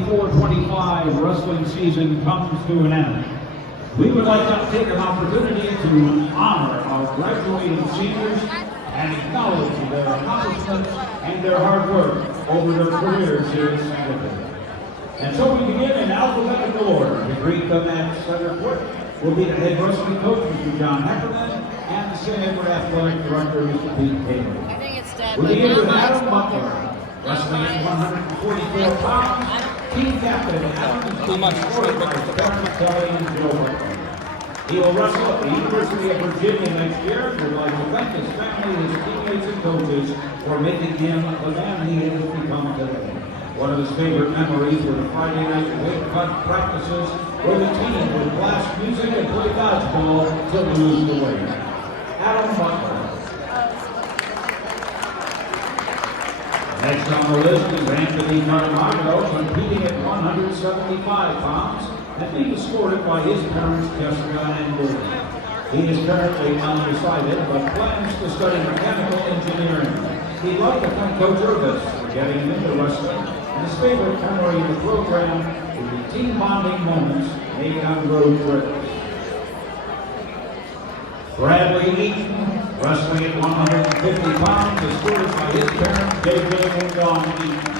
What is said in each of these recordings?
24-25 wrestling season comes to an end, we would like to take an opportunity to honor our graduating seniors and acknowledge their accomplishments and their hard work over their careers here at Santa Fe. And so we begin in alphabetical order. To greet them at center court will be the head wrestling coach, Mr. John Heckerman, and the senior athletic director, Mr. Pete Taylor. I think it's dead. We begin with Adam Butler, wrestling at 144 pounds. Team captain Adam is being supported by Karen Kelly and Joe Butler. He will wrestle at the University of Virginia next year. We'd like to thank his family, his teammates, and coaches for making him the man he has become today. One of his favorite memories were the Friday night weight cut practices where the team would blast music and play dodgeball to lose the weight. Adam Butler. Next on the list is Anthony Carmago, competing at 175 pounds and being escorted by his parents, Jessica and Billy. He is currently undecided, but plans to study mechanical engineering. He'd like to thank Coach Irvis for getting him into wrestling, and his favorite memory of the program is the team bonding moments made on road trips. Bradley Eaton, wrestling at 150 pounds, escorted by his parents, JJ and Don Eaton.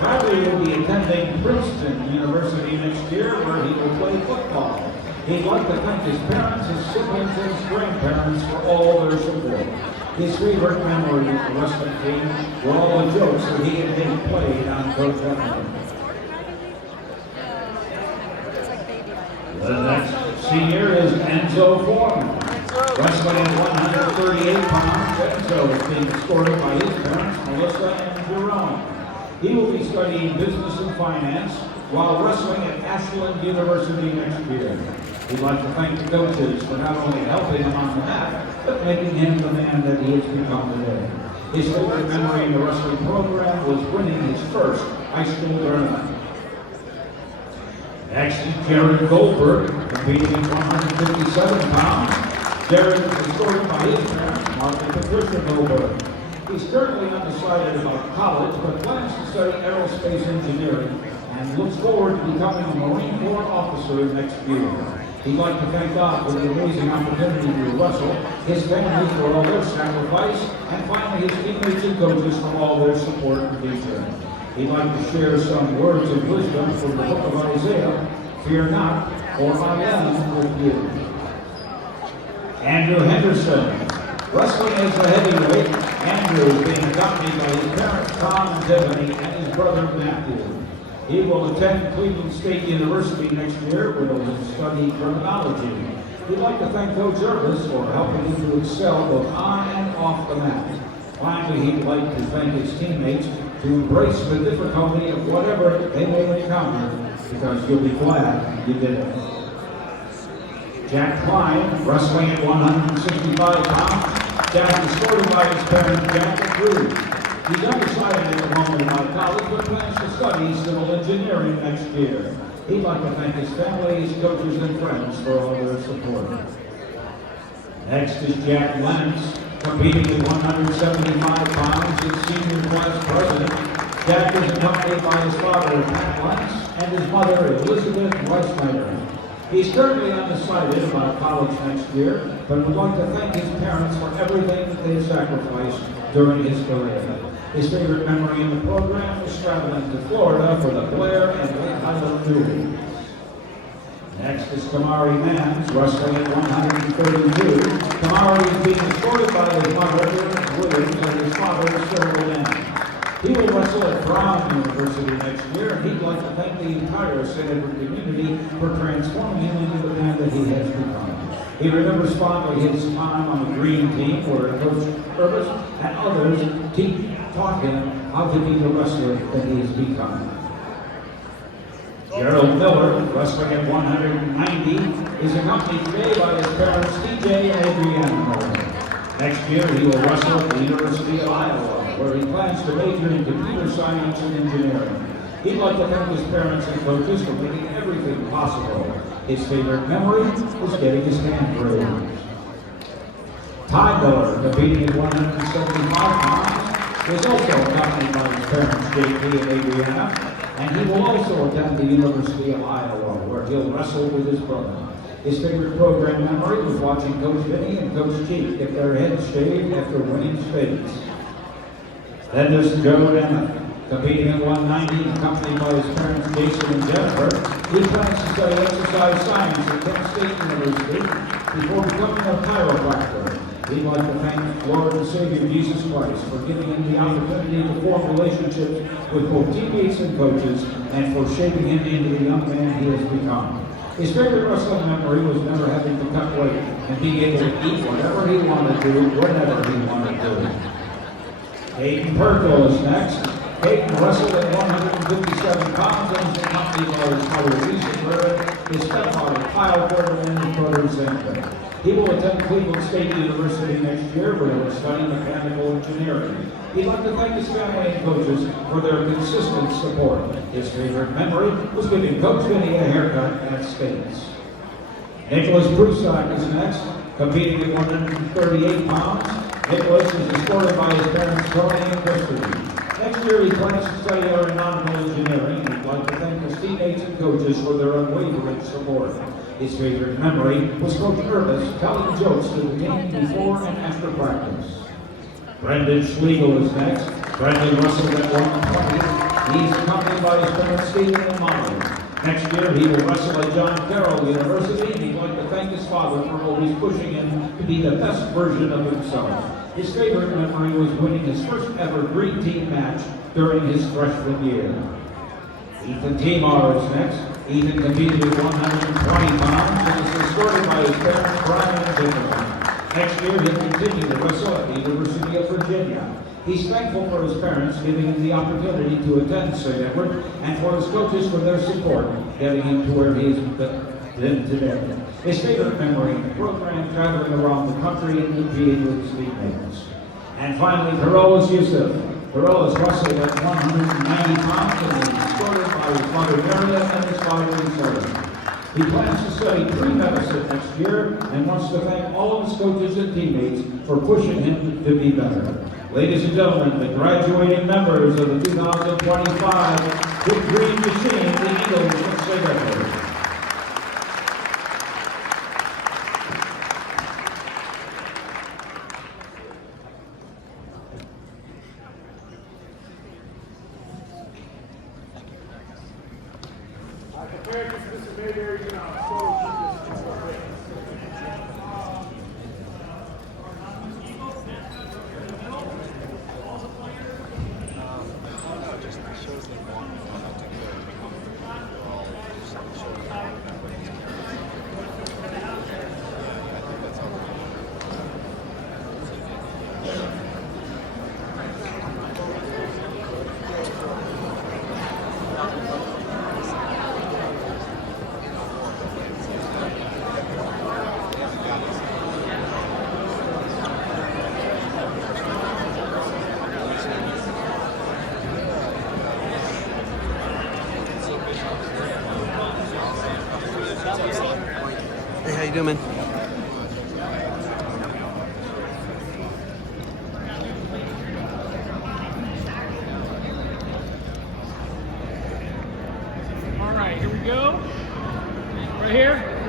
Bradley will be attending Princeton University next year, where he will play football. He'd like to thank his parents, his siblings, and his grandparents for all their support. His favorite memory of the wrestling team were all the jokes that he and Dave played on Coach Heckerman. The next senior is Enzo Foreman. Wrestling at 138 pounds, Enzo is being escorted by his parents, Melissa and Jerome. He will be studying business and finance while wrestling at Ashland University next year. We'd like to thank the coaches for not only helping him on the mat, but making him the man that he has become today. His favorite memory in the wrestling program was winning his first high school tournament. Next is Jared Goldberg, competing at 157 pounds. Jared is escorted by his parents, Mark and Patricia Goldberg. He's currently undecided about college, but plans to study aerospace engineering and looks forward to becoming a Marine Corps officer next year. He'd like to thank God for the amazing opportunity to wrestle, his family for all their sacrifice, and finally his teammates and coaches for all their support and teaching. He'd like to share some words of wisdom from the book of Isaiah. Fear not, for I am with you. Andrew Henderson, wrestling as a heavyweight. Andrew is being accompanied by his parents, Tom and Tiffany, and his brother, Matthew. He will attend Cleveland State University next year, where he'll study criminology. We'd like to thank Coach Irvis for helping him to excel both on and off the mat. Finally, he'd like to thank his teammates to embrace the difficulty of whatever they may encounter, because you'll be glad you did it. Jack Klein, wrestling at 165 pounds. Jack is escorted by his parents, Jack and Drew. He's undecided at the moment about college, but plans to study civil engineering next year. He'd like to thank his family, his coaches, and friends for all their support. Next is Jack Lennox, competing at 175 pounds, his senior class president. Jack is accompanied by his father, Pat Lennox, and his mother, Elizabeth Weissmeier. He's currently undecided about college next year, but would like to thank his parents for everything that they've sacrificed during his career. His favorite memory in the program was traveling to Florida for the Blair and Lake Highland Duels. Next is Kamari Mans, wrestling at 132. Kamari is being escorted by his mother, Williams, and his father, Silver Lynn. He will wrestle at Brown University next year, and he'd like to thank the entire Santa Fe community for transforming him into the man that he has become. He remembers fondly his time on the Green Team, where Coach Irvis and others taught him how to be the wrestler that he has become. Gerald Miller, wrestling at 190, is accompanied today by his parents, TJ and Adriana Miller. Next year, he will wrestle at the University of Iowa, where he plans to major in computer science and engineering. He'd like to thank his parents and coaches for making everything possible. His favorite memory is getting his hand raised. Ty Miller, competing at 175 pounds, is also accompanied by his parents, JP and Adriana. and he will also attend the University of Iowa, where he'll wrestle with his brother. His favorite program memory was watching Coach Vinny and Coach Cheek get their heads shaved after winning states. Then there's Joe Emmett, competing at 190, accompanied by his parents Jason and Jennifer. He plans to study exercise science at Kent State University before becoming a chiropractor. He'd like to thank Lord and Savior Jesus Christ for giving him the opportunity to form relationships with both teammates and coaches, and for shaping him into the young man he has become. His favorite wrestling memory was never having to cut weight and being able to eat whatever he wanted to, whenever he wanted to. Hayden Perkle is next. Hayden wrestled at 157 pounds and is accompanied by his mother Lisa Bird, his stepfather Kyle Porter, and his brother Xander. He will attend Cleveland State University next year, where he will study mechanical engineering. He'd like to thank his family and coaches for their consistent support. His favorite memory was giving Coach Vinny a haircut at States. Nicholas Broussard is next, competing at 138 pounds. Nicholas is escorted by his parents Tony and Christopher. Next year he plans to study aeronautical engineering, and he'd like to thank his teammates and coaches for their unwavering support. His favorite memory was Coach Urbis telling jokes to the team before and after practice. Brendan Schlegel is next. Brendan wrestled at 120. He's accompanied by his parents Stephen and Molly. Next year he will wrestle at John Carroll University, and he'd like to thank his father for always pushing him to be the best version of himself. His favorite memory was winning his first ever Green Team match during his freshman year. Ethan Timar is next. Ethan competed at 120 pounds and is escorted by his parents Brian and Jennifer. Next year he'll continue to wrestle at the University of Virginia. He's thankful for his parents giving him the opportunity to attend St. Edward, and for his coaches for their support, getting him to where he has been today. His favorite memory, the program traveling around the country and competing with his teammates. And finally, Heroes Yusuf. Heroes wrestled at 190 pounds and is escorted by his mother Maria and his father Lisa. He plans to study pre-medicine next year and wants to thank all of his coaches and teammates for pushing him to be better. Ladies and gentlemen, the graduating members of the 2025 Big Green Machine, the Eagles of St. Edward. Hey, how you doing, man? All right, here we go. Right here.